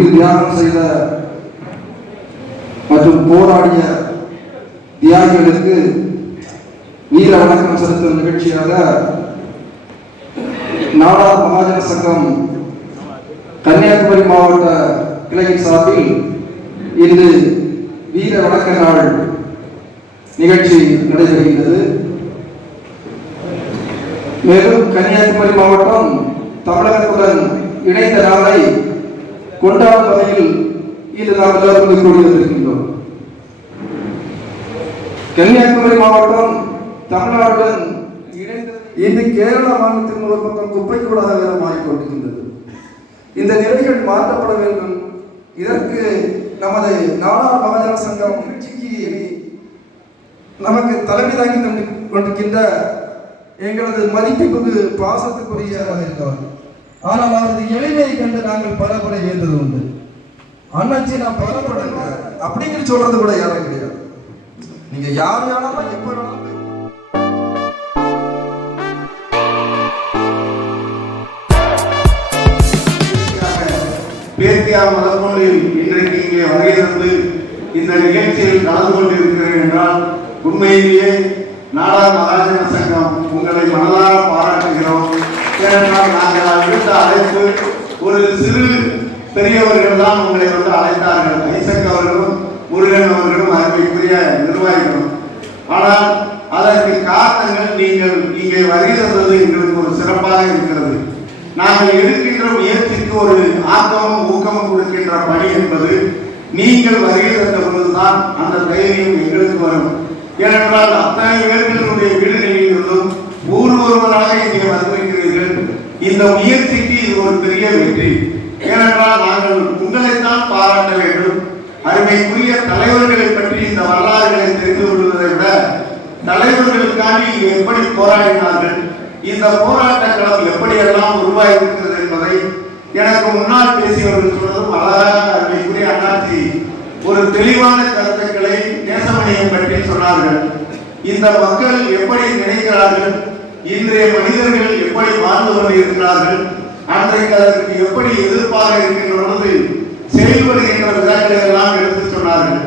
உயிர் தியாகம் செய்த மற்றும் போராடிய தியாகிகளுக்கு வீர வணக்கம் செலுத்தும் நிகழ்ச்சியாக நாடார் மகாஜன சங்கம் கன்னியாகுமரி மாவட்ட கிளையின் சார்பில் இன்று வீர வணக்க நாள் நிகழ்ச்சி நடைபெறுகிறது. மேலும் கன்னியாகுமரி மாவட்டம் தமிழகத்துடன் இணைந்த நாளை கொண்டாடும் வகையில் இன்று நாம் எல்லோரும் கூடியிருக்கின்றோம். கன்னியாகுமரி மாவட்டம் தமிழ்நாடுடன் இணைந்த இன்று கேரள மாநிலத்தின் ஒரு பக்கம் குப்பைக்கூடாக வேற மாறிக்கொண்டிருக்கின்றது. இந்த நிலைகள் மாற்றப்பட வேண்டும். இதற்கு நமது நாடார் மகாஜன சங்கம் நமக்கு தலைமை தாங்கி கொண்டிருக்கின்ற எங்களது மதிப்புக்கு பாசத்துக்குரிய இருந்தவர். ஆனால் அவரது எளிமையை கண்டு நாங்கள் பலப்படை வேண்டது உண்டு. அண்ணாச்சி நான் பலப்படுங்க அப்படிங்கிற சொல்றது கூட யாரும் கிடையாது. நீங்க யார் வேணாலும் எப்ப வேணாலும் பேத்தியா மதப்பொருளில் இன்றைக்கு இங்கே வருகிறது இந்த நிகழ்ச்சியில் கலந்து கொண்டிருக்கிறேன் என்றால் உண்மையிலேயே நாடார் மகாஜன சங்கம் உங்களை மனதார பாராட்டுகிறோம். ஏனென்றால் நாங்கள் விடுத்த அழைப்பு ஒரு சிறு பெரியவர்கள் தான் உங்களை வந்து அழைத்தார்கள். ஐசக் அவர்களும் முருகன் அவர்களும் அருமைக்குரிய நிர்வாகிகளும். ஆனால் அதற்கு காரணங்கள் நீங்கள் இங்கே வருகிறது எங்களுக்கு ஒரு சிறப்பாக இருக்கிறது. நாங்கள் எடுக்கின்ற முயற்சிக்கு ஒரு ஆக்கமும் ஊக்கமும் கொடுக்கின்ற பணி என்பது நீங்கள் வருகிற பொழுதுதான் அந்த தைரியம் எங்களுக்கு வரும். ஏனென்றால் அத்தனை பேர்களுடைய வீடுகளில் இருந்தும் ஒருவராக இங்கே வந்திருக்கிறீர்கள். இந்த முயற்சிக்கு இது ஒரு பெரிய வெற்றி. ஏனென்றால் நாங்கள் உங்களைத்தான் பாராட்ட வேண்டும். அருமைக்குரிய தலைவர்களை பற்றி இந்த வரலாறுகளை தெரிந்து கொள்வதை விட தலைவர்களுக்காண்டி எப்படி போராடினார்கள், இந்த போராட்ட களம் எப்படியெல்லாம் உருவாகியிருக்கிறது என்பதை எனக்கு முன்னால் பேசியவர்கள் சொன்னதும் அழகாக அருமைக்குரிய அண்ணாச்சி ஒரு தெளிவான கருத்துக்களை நேசமணியை பற்றி சொன்னார்கள். இந்த மக்கள் எப்படி நினைக்கிறார்கள், இன்றைய மனிதர்கள் எப்படி வாழ்ந்து கொண்டிருக்கிறார்கள், அன்றைக்கு அதற்கு எப்படி எதிர்ப்பாக இருக்கின்ற பொழுது செயல்படுகின்ற விதங்களை எல்லாம் எடுத்து சொன்னார்கள்.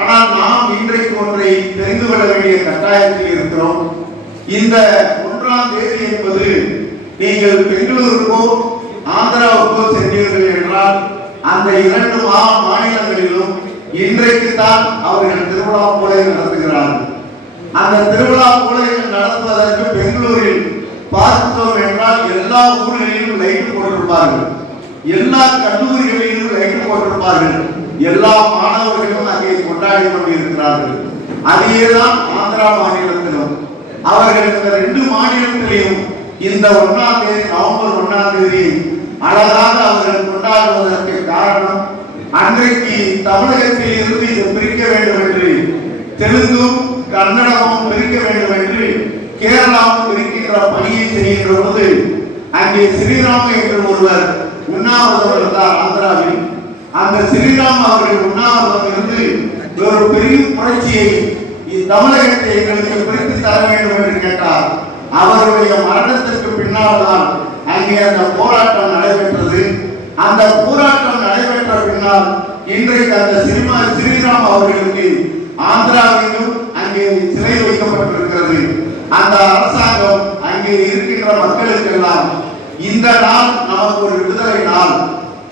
ஆனால் நாம் இன்றைக்கு ஒன்றை தெரிந்து கொள்ள வேண்டிய கட்டாயத்தில் இருக்கிறோம். இந்த 1ஆம் தேதி என்பது நீங்கள் பெங்களூருக்கோ ஆந்திராவுக்கோ சென்றீர்கள் என்றால் அந்த 2 மாநிலங்களிலும் இன்றைக்கு தான் அவர்கள் திருவிழா போலைகள் நடத்துகிறார்கள். அந்த திருவிழா போலைகள் நடத்துவதற்கு பெங்களூரில் பார்த்தோம் என்றால் எல்லா ஊர்களிலும் லைட் போட்டிருப்பார்கள், எல்லா கல்லூரிகளிலும் லைட் போட்டிருப்பார்கள், எல்லா மாணவர்களும் அங்கே கொண்டாடி கொண்டிருக்கிறார்கள். அதேதான் ஆந்திரா மாநிலத்திலும் அவர்கள் இந்த 2 மாநிலத்திலையும் இந்த 1ஆம் தேதி நவம்பர் 1ஆம் தேதி அழகாக அவர்கள் கொண்டாடுவதற்கு காரணம் அன்றைக்கு தமிழகத்தில் இருந்து இதை பிரிக்க வேண்டும் என்று தெலுங்கும் கன்னடமும் பிரிக்க வேண்டும் என்று கேரளாவும் பிரிக்கின்ற பணியை செய்கின்ற பொழுது அங்கே ஸ்ரீராம் என்று ஒருவர் உண்ணாவிரதம் இருந்தார் ஆந்திராவில். அந்த ஸ்ரீராம் அவர்கள் உண்ணாவிரதம் இருந்து ஒரு பெரிய புரட்சியை தமிழகத்தை எங்களுக்கு பிரித்து தர வேண்டும் என்று கேட்டார். அவருடைய மரணத்திற்கு பின்னால் தான் அங்கே அந்த போராட்டம் நடைபெற்றது. அந்த போராட்டம் நடைபெற்ற பின்னால் இன்றைக்கு அந்த ஸ்ரீராம் அவர்களுக்கு ஆந்திராவிலும் அங்கே சிலை வைக்கப்பட்டிருக்கிறது. அந்த அரசாங்கம் அங்கே இருக்கின்ற மக்களுக்கெல்லாம் இந்த நாள் நமக்கு ஒரு விடுதலை நாள்,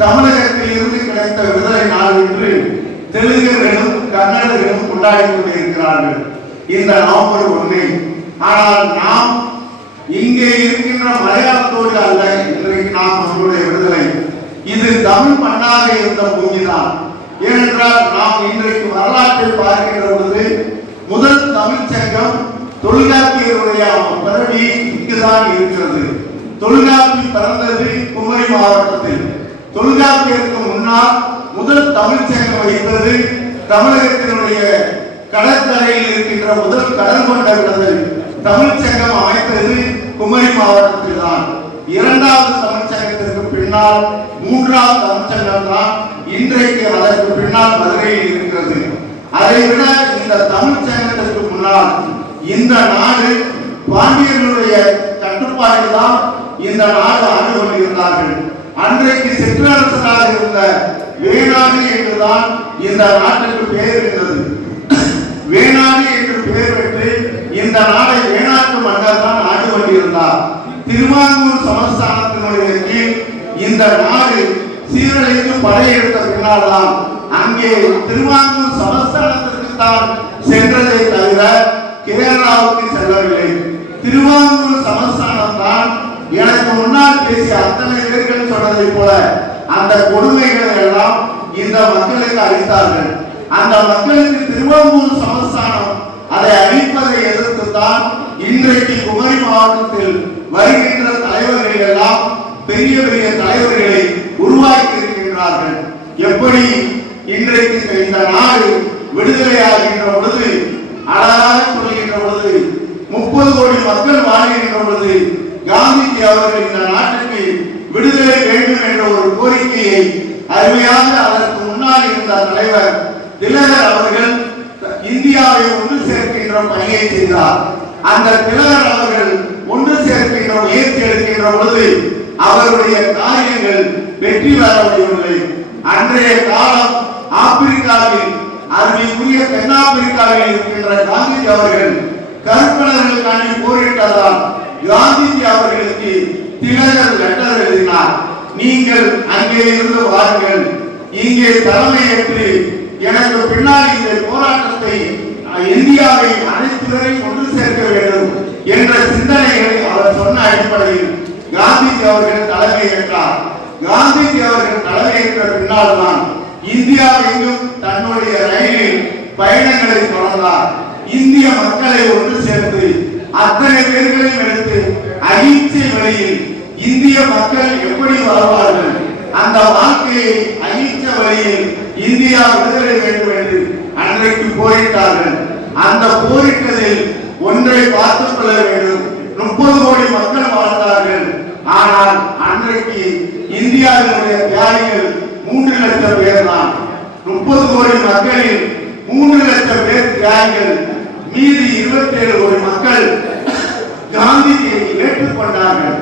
தமிழகத்தில் இருந்து கிடைத்த விடுதலை நாள் என்று தெலுங்கர்களும் கன்னடர்களும் கொண்டாடி கொண்டிருக்கிறார்கள் இந்த நவம்பர் 1. ஆனால் நாம் இங்கே இருக்கின்ற மலையாளத்தோடு அல்ல இன்றைக்கு நாம் நம்முடைய விடுதலை. இது தமிழ் மண்ணாக இருந்த பூமிதான். ஏனென்றால் நாம் இன்றைக்கு வரலாற்றை பார்க்கின்ற பொழுது முதல் தமிழ் சங்கம் தொல்காப்பியருடைய பிறவி இங்குதான் இருக்கிறது. தொல்காப்பி பிறந்தது குமரி மாவட்டத்தில். தொல்காப்பியருக்கு முன்னால் முதல் தமிழ் சங்கம் வைத்தது தமிழகத்தினுடைய கடற்கரையில் இருக்கின்ற முதல் கடல் கொண்ட தமிழ் சங்கம் அமைத்தது குமரி மாவட்டத்தில் தான். 2வது தமிழ் சங்கத்திற்கு பின்னால் 3வது தமிழ் சங்கம் தான் இன்றைக்கு அதற்கு பின்னால் மதுரையில் இருக்கிறது. அதைவிட இந்த தமிழ் சங்கத்திற்கு முன்னால் இந்த நாடு பாண்டியர்களுடைய கட்டுப்பாட்டில் தான் இந்த நாடு ஆண்டு கொண்டிருந்தார்கள். அன்றைக்கு சிற்றரசனாக இருந்த வேணாடு என்றுதான் இந்த நாட்டுக்கு பெயர் இருந்தது. வேணாடு என்று பெயர் பெற்று இந்த நாடை வேணாட்டு மன்னர் தான் ஆண்டு கொண்டிருந்தார். திருவாங்கூர் சமஸ்தானத்தினுடைய கீழ் இந்த நாடு சீரழித்து படையெடுத்த பின்னால்தான் அங்கே திருவாங்கூர் சமஸ்தானத்திற்கு தான் சென்றதை தவிர கேரளாவுக்கு செல்லவில்லை. திருவாங்கூர் சமஸ்தானம் தான் எனக்கு முன்னால் பேசிய அத்தனை பேர்கள் சொன்னதை போல அந்த கொடுமைகளை எல்லாம் இந்த மக்களுக்கு அளித்தார்கள். அந்த மக்களுக்கு திருவாங்கூர் சமஸ்தானம் அதை அளிப்பதை எதிர்த்துத்தான் இன்றைக்கு குமரி மாவட்டத்தில் வருகின்ற தலைவர்கள் எல்லாம் பெரிய பெரிய தலைவர்களை உருவாக்கி இருக்கின்றார்கள். எப்படி இன்றைக்கு இந்த நாடு விடுதலையாகின்ற பொழுது, அழகாக சொல்கின்ற பொழுது, 30 கோடி மக்கள் வாழ்கின்ற பொழுது காந்திஜி அவர்கள் இந்த நாட்டுக்கு விடுதலை வேண்டும் என்ற ஒரு கோரிக்கையை அருமையாக அதற்கு முன்னால் இருந்த தலைவர் திலகர் அவர்கள் இந்தியாவை ஒன்று சேர்க்கின்ற பணியை செய்தார். அந்த திலகர் அவர்கள் ஒன்று சேர்க்கின்ற முயற்சி எடுக்கின்ற பொழுது அவருடைய காரியங்கள் வெற்றி பெற முடியவில்லை. அன்றைய காலம் ஆப்பிரிக்காவில், அருமைக்குரிய தென்னாப்பிரிக்காவில் இருக்கின்ற காந்திஜி அவர்கள் கருப்பினர்களுக்காண்டி போரிட்டதால் காந்திஜி அவர்களுக்கு திலகர் லெட்டர் எழுதினார். நீங்கள் அங்கே இருந்து வாருங்கள், இங்கே தலைமையேற்று எனக்கு பின்னால் இந்த போராட்டத்தை இந்தியாவை அனைத்து வரை ஒன்று சேர்க்க வேண்டும் என்ற சிந்தனைகளை அவர் சொன்ன அடிப்படையில் காந்திஜி அவர்கள் தலைமையேற்றார். காந்திஜி அவர்கள் தலைமையேற்ற பின்னால் தான் இந்தியாவையும் தன்னுடைய ரயிலில் பயணங்களை தொடர்ந்தார். இந்திய மக்களை ஒன்று சேர்த்து அத்தனை பேர்களையும் எடுத்து அகிம்சை வழியில் இந்திய மக்கள் எப்படி வாழ்வார்கள், அந்த வாழ்க்கையை அகிம்சை வழியில் இந்தியா விடுதலை வேண்டும் என்று அன்றைக்கு போரிட்டார்கள். அந்த போரிட்டதில் ஒன்றை பார்த்துக் கொள்ள வேண்டும், 30 கோடி மக்கள் வாழ்ந்தார்கள். ஆனால் அன்றைக்கு இந்தியாவினுடைய தியாகிகள் 3 லட்சம் பேர் தான். 30 கோடி மக்களில் 3 லட்சம் பேர் தியாகிகள், மீதி 27 கோடி மக்கள் காந்திஜியை ஏற்றுக்கொண்டார்கள்.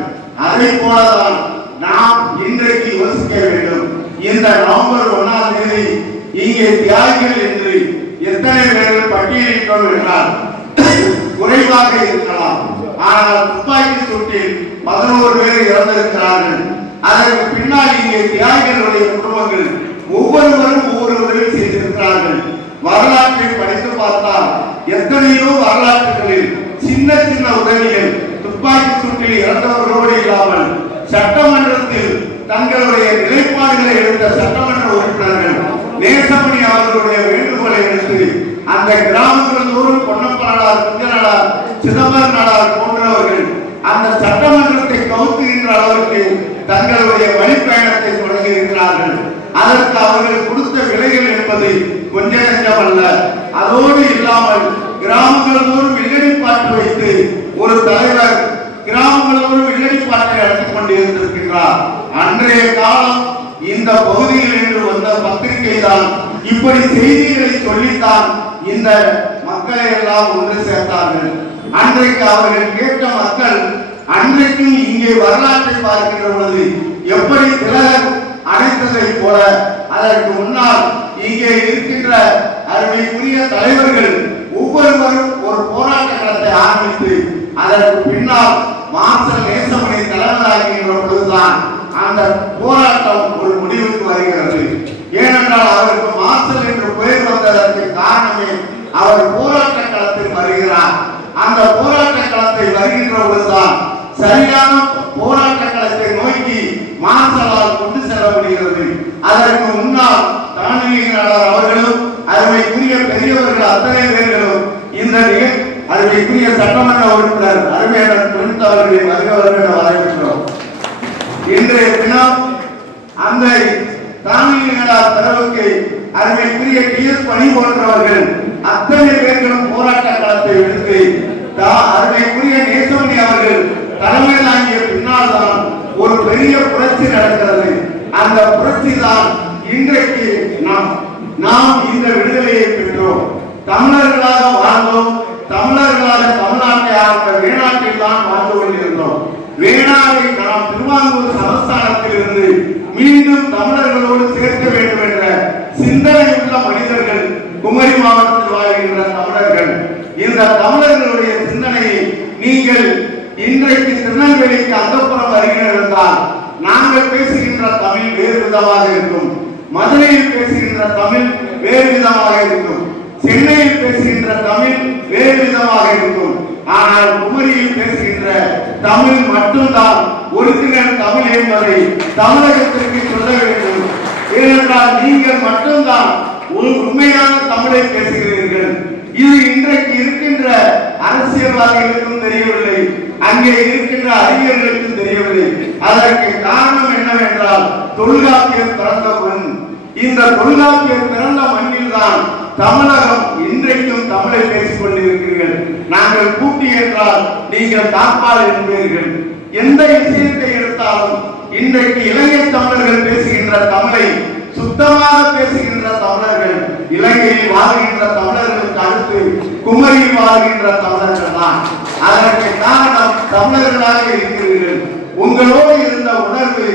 அதை போலதான் நாம் இன்றைக்கு யோசிக்க வேண்டும். இந்த நவம்பர் 1ஆம் தேதி இங்கே தியாகிகள் என்று எத்தனை பேர்கள் பட்டியலிட்டோம் என்றால் குறைவாக இருக்கலாம். ஆனால் துப்பாக்கி சூட்டில் 11 பேர் இறந்திருக்கிறார்கள். அதற்கு பின்னால் இங்கே தியாகிகளுடைய குடும்பங்கள் ஒவ்வொருவரும் ஒவ்வொரு உதவி செய்திருக்கிறார்கள். வரலாற்றை படித்து பார்த்தால் எத்தனையோ வரலாற்றுகளில் சின்ன சின்ன உதவிகள் துப்பாக்கி சூட்டில் இறந்தவர்களோடு இல்லாமல் சட்டமன்றத்தில் தங்களுடைய நிலைப்பாடுகளை எடுத்த சட்டமன்ற உறுப்பினர்கள் நேசமணி அவர்களுடைய வேண்டுகோளை எடுத்து அந்த கிராமங்கள் தோறும் பொன்னப்பனார், குஞ்சனார், சிதம்பரம் நாடார் போன்றவர்கள் அந்த சட்டமன்றத்தை கவுத்துகின்ற அளவிற்கு தங்களுடைய வழிப்பயணத்தை தொடங்கி இருக்கிறார்கள். அதற்கு அவர்கள் கொடுத்த விலைகள் என்பது கொஞ்ச நெஞ்சம் அல்ல. அதோடு இல்லாமல் கிராமங்கள் தோறும் வெள்ளடிப்பாட்டு வைத்து ஒரு தலைவர் கிராமங்கள் தோறும் வெள்ளடிப்பாட்டை நடத்தி கொண்டிருந்திருக்கின்றார். அன்றைய காலம் இந்த பகுதியில் இன்று வந்த பத்திரிகை தான் இப்படி செய்திகளை சொல்லித்தான் இந்த மக்களை எல்லாம் ஒன்று சேர்த்தார்கள். அன்றைக்கு அவர்கள் கேட்ட மக்கள் அன்றைக்கும் இங்கே வரலாற்றை பார்க்கின்ற பொழுது எப்படி திலகர் அழைத்ததை போல அதற்கு முன்னால் இங்கே இருக்கின்ற அருமைக்குரிய தலைவர்கள் ஒவ்வொருவரும் ஒரு போராட்ட களத்தை ஆரம்பித்து அதற்கு பின்னால் மார்ஷல் நேசமணி தலைவராகின்ற பொழுதுதான் அந்த போராட்டம் ஒரு முடிவுக்கு வருகிறது. ஏனென்றால் அவருக்கு மார்ஷல் என்று பெயர் வந்ததற்கு காரணமே அவர் போராட்ட களத்தில் வருகிறார். அந்த போராட்ட களத்தை வருகின்ற பொழுதுதான் சரியான போராட்ட களத்தை நோக்கி மார்ஷலால் கொண்டு செல்ல முடிகிறது. அதற்கு முன்னால் தானியங்களாளர் அவர்களும் அருமைக்குரிய பெரியவர்கள் அத்தனை பேர்களும் இந்த அருமைக்குரிய சட்டமன்ற உறுப்பினர் அருமையான அவர்களை வருகிறவர்கள் வரவேற்கிறோம். இன்றைய தினம் அந்த தானியங்களாளர் தரவுக்கு அருமைக்குரிய டிஎஸ் பணி போன்றவர்கள் அத்தனை பேர்களும் போராட்ட களத்தை எடுத்து அருமைக்குரிய நேசமணி அவர்கள் தலைமை தாங்கிய பின்னால் தான் ஒரு பெரிய புரட்சி நடக்கிறது. அந்த புரட்சி தான் இன்றைக்கு நாம் இந்த விடுதலையை பெற்றோம். தமிழர்களாக வாழ்ந்தோம். தமிழர்களாக தமிழ்நாட்டை ஆண்ட வேணாட்டில் தான் வாழ்ந்து கொண்டிருந்தோம். வேணாவை நாம் திருவாங்கூர் சமஸ்தானத்தில் இருந்து மீண்டும் தமிழர்களோடு சேர்க்க வேண்டும் என்ற சிந்தனை உள்ள மனிதர்கள் குமரி மாவட்டத்தில் வாழ்கின்ற தமிழர்கள். இந்த தமிழர்களுடைய சிந்தனையை நீங்கள் இன்றைக்கு திருநெல்வேலிக்கு அந்தப்புறம் வருகிறீர்கள் என்றால் நாங்கள் பேசுகின்ற தமிழ் வேறு விதமாக இருக்கும், மதுரையில் பேசுகின்ற தமிழ் வேறு விதமாக இருக்கும், சென்னையில் பேசுகின்ற தமிழ் வேறு விதமாக இருக்கும். ஆனால் குமரியில் பேசுகின்ற தமிழ் மட்டும்தான் ஒரிஜினல் தமிழ் என்பதை தமிழகத்திற்கு சொல்ல வேண்டும். ஏனென்றால் நீங்கள் மட்டும்தான் ஒரு உண்மையான தமிழை பேசுகிறீர்கள். இது இன்றைக்கு இருக்கின்ற அரசியல்வாதிகளுக்கும் தெரியவில்லை, அங்கே இருக்கின்ற அறிஞர்களுக்கும் தெரியவில்லை. அதற்கு காரணம் என்னவென்றால் தொல்காப்பியர் பிறந்த மண். இந்த தொல்காப்பியர் பிறந்த மண்ணில் தான் தமிழகம் இன்றைக்கும் தமிழை பேசிக் கொண்டிருக்கிறீர்கள். நாங்கள் கூட்டி என்றால் நீங்கள் தாப்பால் என்பீர்கள். எந்த விஷயத்தை எடுத்தாலும் இன்றைக்கு இலங்கை தமிழர்கள் பேசுகின்ற தமிழை சுத்தமாக பேசுகின்ற தமிழர்கள் இலங்கையில் வாழ்கின்ற தமிழர்களுக்கு அடுத்து குமரியில் வாழ்கின்ற தமிழர்கள் தான். அதற்கு காரணம் தமிழர்களாக இருக்கிறீர்கள். உங்களோடு இருந்த உணர்வு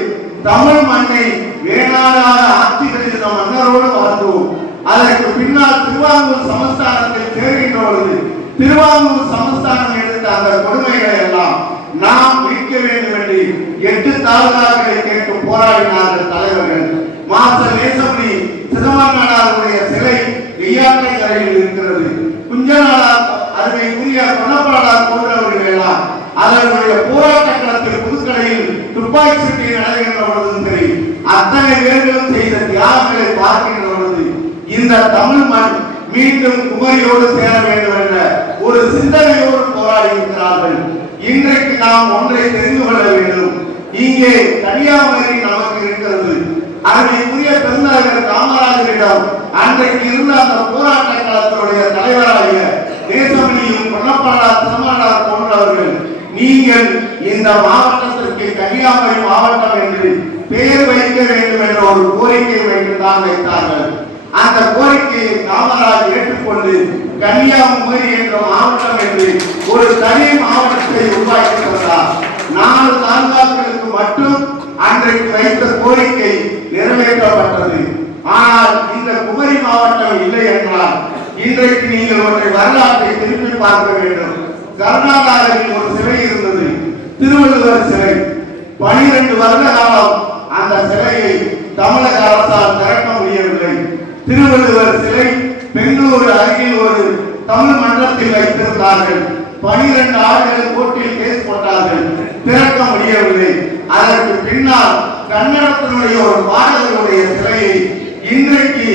தமிழ் மண்ணை வேளாணாக ஆட்சி செய்த மன்னரோடு வாழ்ந்தோம். அதற்கு பின்னால் திருவாங்கூர் சமஸ்தானத்தை சேர்கின்ற பொழுது திருவாங்கூர் சமஸ்தானம் எடுத்த அந்த கொடுமைகளை எல்லாம் நாம் மீட்க வேண்டும் என்று 8 தாலுகாக்களை கேட்டு போராடினார்கள் தலைவர்கள். மாஸ்டர் நேசமணி சிதம்பரனாருடைய சிலை வெய்யாட்டை கரையில் இருக்கிறது. குஞ்சநாடார் அருமைக்குரிய பொன்னப்படார் போன்றவர்கள் எல்லாம் அதனுடைய போராட்ட களத்தில் புதுக்கடையில் துப்பாக்கி சுட்டி நடக்கின்ற பொழுதும் சரி, அத்தனை பேர்களும் செய்த தியாகங்களை பார்க்கின்ற பொழுது இந்த தமிழ் மண் மீண்டும் குமரியோடு சேர வேண்டும் என்ற ஒரு சிந்தனையோடு போராடி இருக்கிறார்கள். இன்றைக்கு நாம் ஒன்றை தெரிந்து கொள்ள வேண்டும். இங்கே கன்னியாகுமரி நமக்கு இருக்கிறது. அருமைக்குரிய பெருந்தலைவர் காமராஜரிடம் அன்றைக்கு இருந்த அந்த போராட்ட களத்தினுடைய தலைவராகிய நேசமணியும் பொன்னப்படார் சிதம்பரனார் போன்றவர்கள் நீங்கள் இந்த மாவட்டத்திற்கு கன்னியாகுமரி மாவட்டம் என்று பெயர் வைக்க வேண்டும் என்ற ஒரு கோரிக்கை வைத்துதான் வைத்தார்கள். அந்த கோரிக்கையை காமராஜ் ஏற்றுக்கொண்டு கன்னியாகுமரி என்ற மாவட்டம் என்று ஒரு தனி மாவட்டத்தை உருவாக்கி வந்தார். 4 தாலுகாக்களுக்கு மட்டும் அன்றைக்கு வைத்த கோரிக்கை நிறைவேற்றப்பட்டது. ஆனால் இந்த குமரி மாவட்டம் இல்லை என்றால் இன்றைக்கு நீங்கள் ஒன்றை வரலாற்றை திருப்பி பார்க்க வேண்டும். கர்நாடகாவில் ஒரு சிலை இருந்தது, திருவள்ளுவர் சிலை. 12 வருட காலம் அந்த சிலையை தமிழக அரசால் திறக்க முடியவில்லை. திருவள்ளுவர் சிலை பெங்களூரு அருகில் ஒரு தமிழ் மன்றத்தில் வைத்திருந்தார்கள். 12 ஆண்டுகள் கோர்ட்டில் கேஸ் போட்டார்கள், திறக்க முடியவில்லை. அதற்கு பின்னால் கன்னடத்தினுடைய ஒரு பாடகருடைய சிலையை இன்றைக்கு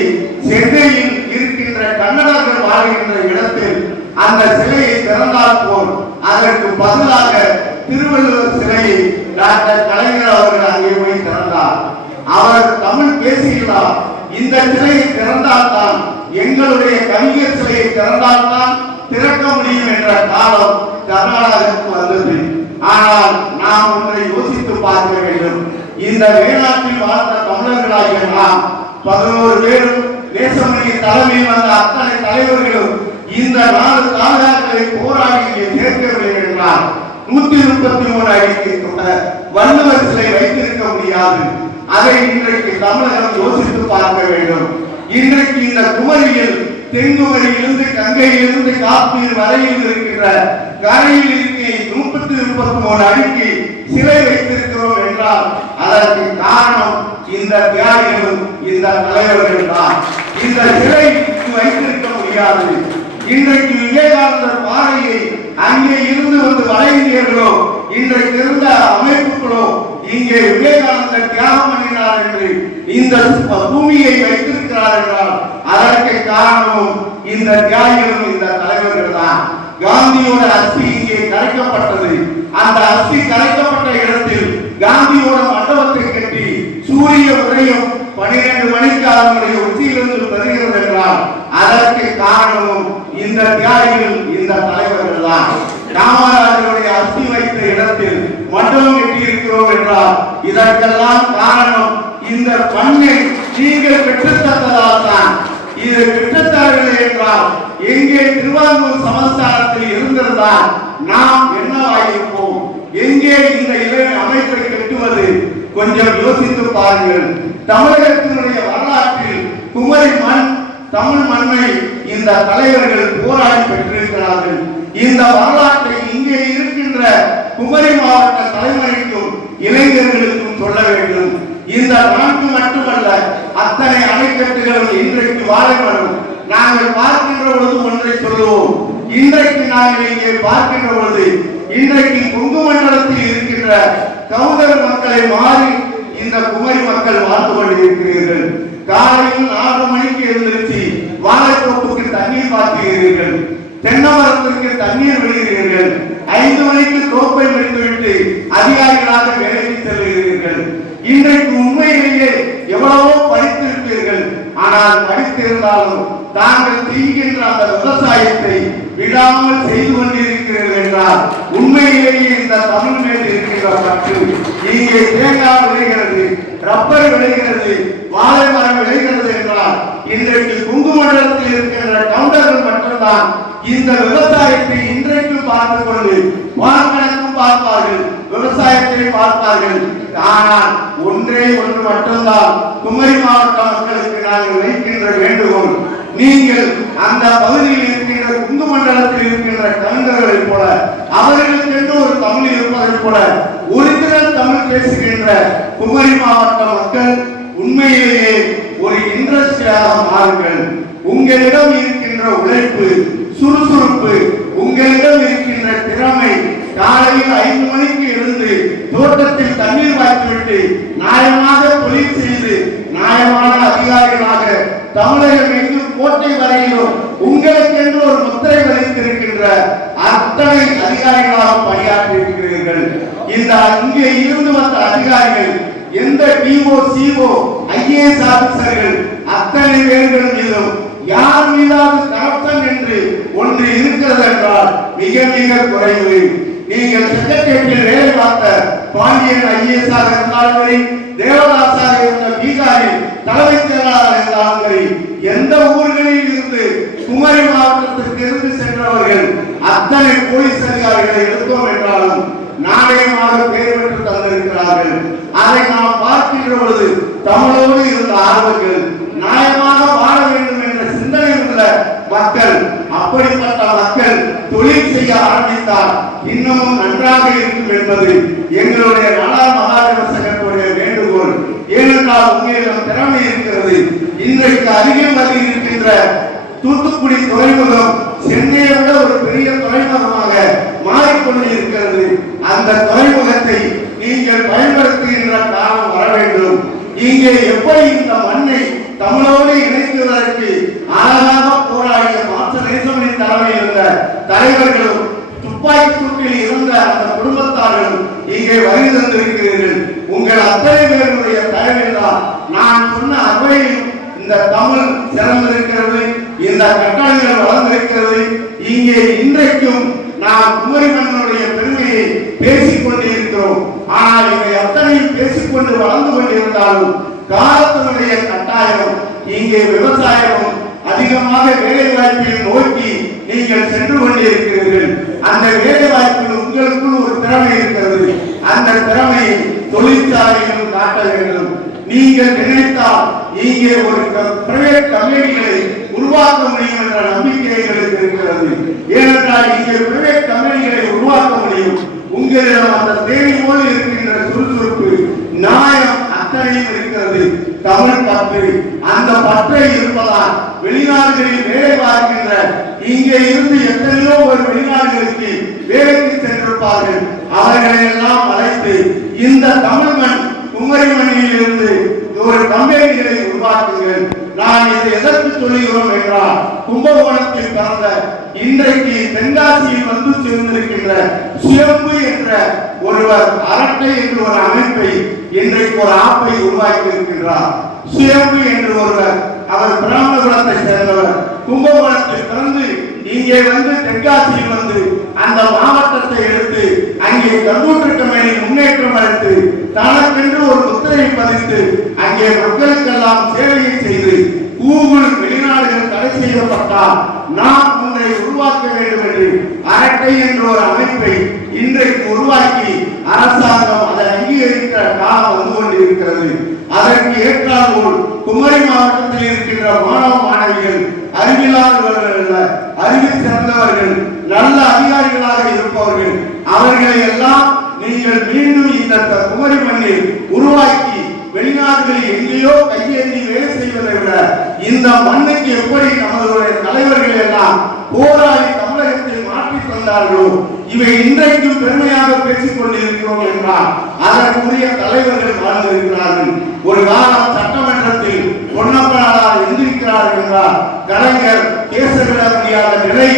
சென்னையில் இருக்கின்ற கன்னடர்கள் வாழ்கின்ற இடத்தில் அந்த சிலையை திறந்தால் போல் அதற்கு பதிலாக திருவள்ளுவர் சிலையை டாக்டர் கலைஞர் அவர்கள் அங்கே போய் திறந்தார். அவர் தமிழ் பேசுகிறார். இந்த சிலையை திறந்தால்தான், எங்களுடைய கவிஞர் சிலையை திறந்தால்தான் திறக்க முடியும் என்ற காலம் கர்நாடகாவுக்கு வந்தது. ஆனால் நாம் ஒன்றை யோசித்து பார்க்க வேண்டும். இந்த வேளாற்றில் வாழ்ந்த தமிழர்களாகிய நாம் 11 பேரும் நேசமணி தலைமையில் வந்த அத்தனை தலைவர்களும் இந்த 4 தாலுகாக்களை போராடி சேர்க்கவில்லை என்றால் 133 அடிக்கு கொண்ட வள்ளுவர் சிலை வைத்திருக்க முடியாது. அதை இன்றைக்கு தமிழகம் யோசித்து பார்க்க வேண்டும். இன்றைக்கு இந்த குமரியில் தென்குமரியிலிருந்து கங்கையிலிருந்து காப்பீர் வரையில் இருக்கின்ற கரையில் இருக்க 133 அடிக்கு சிலை வைத்திருக்கிறோம் என்றால் அதற்கு காரணம் இந்த தியாகிகளும் இந்த தலைவர்கள் தான். இந்த சிலை வைத்திருக்க முடியாது. இன்றைக்கு விவேகானந்தர் பாறையை அங்கே இருந்து வந்து வட இந்தியர்களோ இன்றைக்கு இருந்த அமைப்புகளோ இங்கே விவேகானந்தர் தியாகம் பண்ணினார் என்று இந்த பூமியை வைத்திருக்கிறார் என்றால் அதற்கு காரணமும் இந்த தியாகிகளும் இந்த தலைவர்கள் தான். காந்தியோட அஸ்தி இங்கே கரைக்கப்பட்டது. அந்த அஸ்தி கரைக்கப்பட்ட இடத்தில் காந்தியோட மண்டபத்தை கட்டி சூரிய உதயம் 12 மணிக்கு அவருடைய உச்சியிலிருந்து பெறுகிறது என்றால் அதற்கு காரணமும் இந்த தியாகிகள் இந்த தலைவர்கள் தான். காமராஜருடைய அஸ்தி வைத்த இடத்தில் மண்டபம் கட்டி இருக்கிறோம் என்றால் இதற்கெல்லாம் காரணம் இந்த பண்ணை நீங்கள் பெற்றுத்தந்ததால் தான். இது பெற்றுத்தார்கள் என்றால் எங்கே திருவாங்கூர் சமஸ்தானத்தில் இருந்திருந்தால் நாம் என்னவாயிருப்போம்? எங்கே இந்த இளை அமைப்பை கட்டுவது? கொஞ்சம் யோசித்து பாருங்கள். தமிழகத்தினுடைய வரலாற்றில் குமரி மண், தமிழ் மண்ணை இந்த தலைவர்கள் போராடி பெற்றிருக்கிறார்கள். இந்த வரலாற்றை இங்கே இருக்கின்ற குமரி மாவட்ட தலைவருக்கும் இளைஞர்களுக்கும் சொல்ல வேண்டும். இந்த நான்கு மட்டுமல்ல, அத்தனை அணைக்கட்டுகளும் இன்றைக்கு வாழைமரம். நாங்கள் பார்க்கின்ற பொழுது ஒன்றை சொல்லுவோம். இன்றைக்கு நாங்கள் இங்கே பார்க்கின்ற பொழுது இன்றைக்கு கொங்கு மண்டலத்தில் இருக்கின்ற கவுண்டர் மக்களை மாறி இந்த குமரி மக்கள் வாழ்ந்து கொண்டிருக்கிறீர்கள். காலையில் 4 மணிக்கு எழுந்திருச்சு வாழைத்தோப்புக்கு தண்ணீர் பாய்ச்சுகிறீர்கள், தென்னை மரத்திற்கு தண்ணீர் விடுகிறீர்கள். 5 மணிக்கு தோப்பை முடித்துவிட்டு அதிகாரிகளாக வேலைக்கு செல்கிறீர்கள். இன்றைக்கு உண்மையிலேயே எவ்வளவோ படித்திருப்பீர்கள். ஆனால் படித்திருந்தாலும் தாங்கள் செய்கின்ற அந்த விவசாயத்தை விடாமல் செய்து கொண்டிருக்கிறீர்கள் என்றால் உண்மையிலேயே இந்த தமிழ் மேல் இருக்கின்ற பற்று. இங்கே தேங்காய் விளைகிறது, ரப்பர் விளைகிறது, வாழை மரம் விளைகிறது என்றால் இன்றைக்கு கொங்கு மண்டலத்தில் இருக்கின்ற கவுண்டர்கள் மட்டும்தான் இந்த விவசாயத்தை இன்றைக்கு பார்த்துக் கொண்டு வான்கணக்கும் பார்ப்பார்கள், விவசாயத்தை பார்ப்பார்கள். ஆனால் ஒன்றே ஒன்று மட்டும்தான் குமரி மாவட்ட மக்களுக்கு நாங்கள் வைக்கின்ற வேண்டுகோள். நீங்கள் அந்த பகுதியில் இருக்கின்ற குங்கு மண்டலத்தில் இருக்கின்ற கவிஞர்களை போல அவர்களுக்கென்று ஒரு தமிழ் இருப்பதை போல ஒரிஜினல் தமிழ் பேசுகின்ற குமரி மாவட்ட மக்கள் உண்மையிலேயே ஒரு இண்டஸ்ட்ரியாக மாறுங்கள். உங்களிடம் இருக்கின்ற உழைப்பு, சுறுசுறுப்பு, உங்களிடம் இருக்கின்ற திறமை, காலையில் 5 மணிக்கு எழுந்து தோட்டத்தில் தண்ணீர் வாய்த்துவிட்டு நியாயமாக தொழில் செய்து நியாயமான அதிகாரிகளாக தமிழகம் எங்கு கோட்டை வரையிலும் உங்களுக்கென்று ஒரு முத்திரை வகித்திருக்கின்ற அத்தனை அதிகாரிகளாக பணியாற்றி இருக்கிறீர்கள். இந்த இங்கே இருந்து வந்த அதிகாரிகள், எந்த டிஓ, சிஓ, IAS ஆபீசர்கள் அத்தனை பேர்கள் மீதும் யார் மீதாவது கரப்ஷன் என்று ஒன்று இருக்கிறது என்றால் மிக மிக குறைவு. நீங்கள் செக்ரட்டேரியட்டில் வேலை பார்த்த பாண்டியன் IAS ஆக இருந்தாலும் சரி, தேவதாசாக இருந்த பீகாரில் தலைமை செயலாளர் இருந்தாலும் சரி, எந்த ஊர்களில் இருந்து குமரி மாவட்டத்திற்கு இருந்து சென்றவர்கள் அத்தனை போலீஸ் அதிகாரிகளை எடுத்தோம் என்றாலும் நாணயமாக பெயர் பெற்று தந்திருக்கிறார்கள். அதை நாம் பார்க்கின்ற பொழுது தமிழோடு இருந்த ஆர்வங்கள், நியாயமாக வாழ வேண்டும் என்ற சிந்தனை உள்ள மக்கள், அப்படிப்பட்ட மக்கள் தொழில் செய்ய ஆரம்பித்தால் இன்னமும் நன்றாக இருக்கும் என்பது எங்களுடைய நாடார் மகாஜன சங்கத்துடைய வேண்டுகோள். ஏனென்றால் உங்களிடம் திறமை இருக்கிறது. இன்றைக்கு அருகில் இருக்கின்ற தூத்துக்குடி துறைமுகம் சென்னையை விட ஒரு பெரிய துறைமுகமாக மாறிக்கொண்டு இருக்கிறது. அந்த துறைமுகத்தை நீங்கள் பயன்படுத்துகின்ற காலம் வர வேண்டும். இங்கே எப்படி இந்த மண்ணை தமிழோடு இணைக்குவதற்கு அழகாக போராடிய மாசநேசமணி தலைமையில் இருந்த தலைவர்களும் துப்பாக்கி சூட்டில் இருந்த அந்த குடும்பத்தார்களும் இங்கே வருகை தந்திருக்கிறீர்கள். உங்கள் அத்தனை பேருடைய தலைமையில் தான் நான் சொன்ன அவையில் இந்த தமிழ் சிறந்திருக்கிறது, இந்த கட்டணங்கள் வளர்ந்திருக்கிறது. இங்கே இன்றைக்கும் நாம் குமரி மன்னனுடைய பெருமையை பேசிக் கொண்டிருக்கிறோம். ஆனால் இவை அத்தனையும் பேசிக்கொண்டு வளர்ந்து கொண்டிருந்தாலும் காலத்தினுடைய கட்டாயம் இங்கே விவசாயமும் அதிகமாக வேலை வாய்ப்பை நோக்கி நீங்கள் சென்று கொண்டிருக்கிறீர்கள். அந்த வேலை வாய்ப்பில் உங்களுக்குள் ஒரு திறமை இருக்கிறது. அந்த திறமையை தொழிற்சாலையிலும் காட்ட வேண்டும். நீங்கள் நினைத்தால் இங்கே ஒரு பிரைவேட் கம்பெனிகளை உருவாக்க முடியும் என்ற நம்பிக்கை எங்களுக்கு இருக்கிறது. ஏனென்றால் இங்கே பிரைவேட் கம்பெனிகளை உருவாக்க முடியும். உங்களிடம் அந்த தேவை போல் இருக்கின்ற சுறுசுறுப்பு, நியாயம் அத்தனையும் இருக்கிறது. தமிழ் பற்று, அந்த பற்றை இருப்பதால் வெளிநாடுகளில் வேலை பார்க்கின்ற இங்கே இருந்து எத்தனையோ ஒரு வெளிநாடுகளுக்கு வேலைக்கு சென்றிருப்பார்கள். அவர்களை எல்லாம் அழைத்து இந்த தமிழ் மண் குமரி மண்ணில் இருந்து ஒரு கம்பெனிகளை உருவாக்குங்கள். நான் இதை எதற்கு சொல்லுகிறோம் என்றால், கும்பகோணத்தில் பிறந்த இன்றைக்கு தென்காசியில் வந்து சேர்ந்திருக்கின்ற சுயம்பு என்ற ஒருவர் அரட்டை என்ற ஒரு அமைப்பை இன்றைக்கு ஒரு ஆப்பை உருவாக்கி இருக்கின்றார். சுயம்பு என்று ஒருவர், அவர் பிராமண குலத்தை சேர்ந்தவர், கும்பகோணத்தில் பிறந்து இங்கே வந்து தென்காசியில் வந்து அந்த மாவட்டத்தை எடுத்து அங்கே கம்ப்யூட்டர் கம்பெனி முன்னேற்றம் அளித்து தனக்கென்று ஒரு முத்திரையை பதித்து அங்கே மக்களுக்கெல்லாம் சேவையை செய்து கூகுள் வெளிநாடுகள் தடை செய்யப்பட்டால் நாம் ஒன்றை உருவாக்க வேண்டும் என்று அரட்டை என்ற ஒரு அமைப்பை இன்றைக்கு உருவாக்கி அரசாங்கம் அதை அங்கீகரிக்க என்ற காலம் வந்து கொண்டிருக்கிறது. அதற்கு ஏற்றாற்போல் குமரி மாவட்டத்தில் இருக்கின்ற மாணவ மாணவிகள் அறிவில்லாதவர்கள் அல்ல, அறிவில் சிறந்தவர்கள், நல்ல அதிகாரிகளாக இருப்பவர்கள், அவர்களை எல்லாம் நீங்கள் மீண்டும் இந்த குமரி மண்ணில் உருவாக்கி வெளிநாடுகளில் எங்கேயோ கையேந்தி வேலை செய்வதை விட இந்த மண்ணுக்கு எப்படி நமது தலைவர்கள் எல்லாம் போராடி தமிழகத்தை மாற்றி தந்தார்களோ இவை இன்றைக்கும் பெருமையாக பேசிக் கொண்டிருக்கிறோம் என்றால் அதற்குரிய தலைவர்கள் வாழ்ந்திருக்கிறார்கள். ஒரு காலம் சட்டமன்றத்தில் பொன்னப்பனார் எந்திருக்கிறார் என்றால் கலைஞர் கேசவிட முடியாத நிலை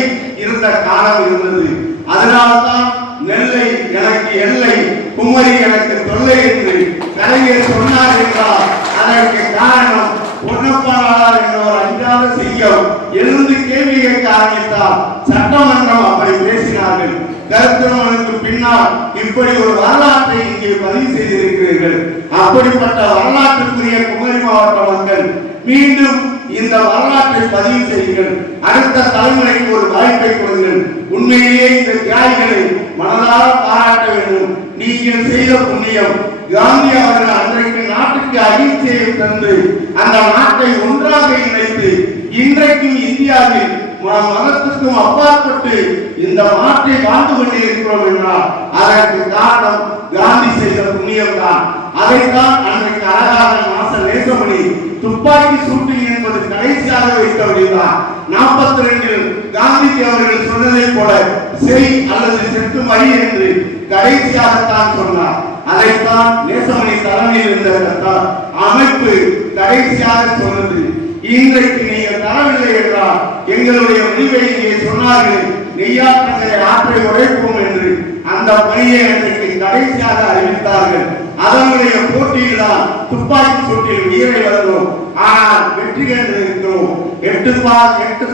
இருந்த காலம் இருந்தது. அதனால்தான் நெல்லை எனக்கு எல்லை, குமரி எனக்கு தொல்லை என்று கலைஞர் சொன்னார் என்றால் அதற்கு காரணம் பொன்னப்பனார் என்ற ஒரு அஞ்சாத செய்யும் எழுந்து கேள்வி கேட்க ஆரம்பித்தார். சட்டமன்றம் அப்படி பேசினார்கள். கருத்தரவனுக்கு பின்னால் இப்படி ஒரு வரலாற்றை இங்கே பதிவு செய்திருக்கிறீர்கள். அப்படிப்பட்ட வரலாற்றுக்குரிய குமரி மாவட்ட மக்கள் மீண்டும் இந்த வரலாற்றை பதிவு செய்யுங்கள். அடுத்த தலைமுறைக்கு ஒரு வாய்ப்பை கொடுங்கள். உண்மையிலேயே இந்த தியாகிகளை மனதார பாராட்ட வேண்டும். நீங்கள் செய்த புண்ணியம். காந்தி அவர்கள் அன்றைக்கு நாட்டுக்கு அகிம்சையை தந்து அந்த நாட்டை ஒன்றாக இணைத்து இன்றைக்கும் இந்தியாவில் மதத்துக்கும் அப்பாற்பட்டு இந்த நாட்டை வாழ்ந்து கொண்டிருக்கிறோம் என்றால் அதற்கு காரணம் காந்தி செய்த புண்ணியம் தான். அதைத்தான் அன்றைக்கு அழகாக மாச நேசமணி துப்பாக்கி சூட்டிங் என்பது கடைசியாக வைத்தவர்கள்தான் 42 காந்திஜி அவர்கள் சொன்னதை போல செய் அல்லது செத்து மறி என்று கடைசியாகத்தான் சொன்னார். அதைத்தான் நேசமணி தலைமையில் இருந்த அமைப்பு கடைசியாக சொன்னது. இன்றைக்கு நீங்கள் தரவில்லை என்றால் எங்களுடைய முடிவை இங்கே சொன்னார்கள், நெய்யாற்றங்களை ஆற்றை உழைப்போம் என்று அந்த பணியை அன்றைக்கு கடைசியாக அறிவித்தார்கள். அதனுடைய போட்டியில் தான் துப்பாக்கி சூட்டில் உயிரை வந்தோம். ஆனால் வெற்றி கண்டிருக்கிறோம். 8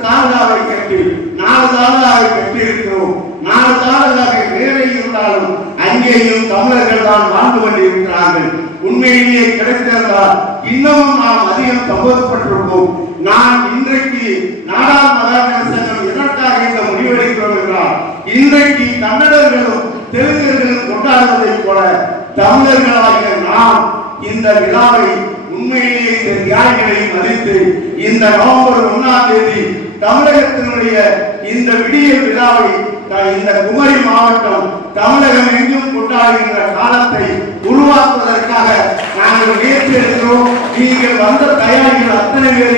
தாழ்வாவை கட்டி 4 தாழ்வாவை கட்டியிருக்கிறோம். 4 தாழ்வாக வேலை இருந்தாலும் அங்கேயும் தமிழர்கள் தான் வாழ்ந்து கொண்டிருக்கிறார்கள். உண்மையிலேயே கிடைத்திருந்தால் இன்னமும் நாம் அதிகம் சம்போதப்பட்டிருப்போம். நான் இன்றைக்கு நாடார் மகாஜன சங்கம் எதற்காக இந்த முடிவெடுக்கிறோம் என்றால் இன்றைக்கு கன்னடர்களும் தெலுங்கர்களும் கொண்டாடுவதை போல தமிழர்களாகிய நாம் இந்த விழாவை உண்மையிலேயே இந்த தியாகிகளை மதித்து இந்த நவம்பர் 1ஆம் தேதி தமிழகத்தினுடைய இந்த விடியல் விழாவை இந்த குமரி மாவட்டம் தமிழகம் எங்கும் கொண்டாடுகின்ற காலத்தை உருவாக்குவதற்காக நாங்கள் முயற்சி எடுக்கிறோம். நீங்கள் வந்த தயாரிகள் அத்தனை பேர்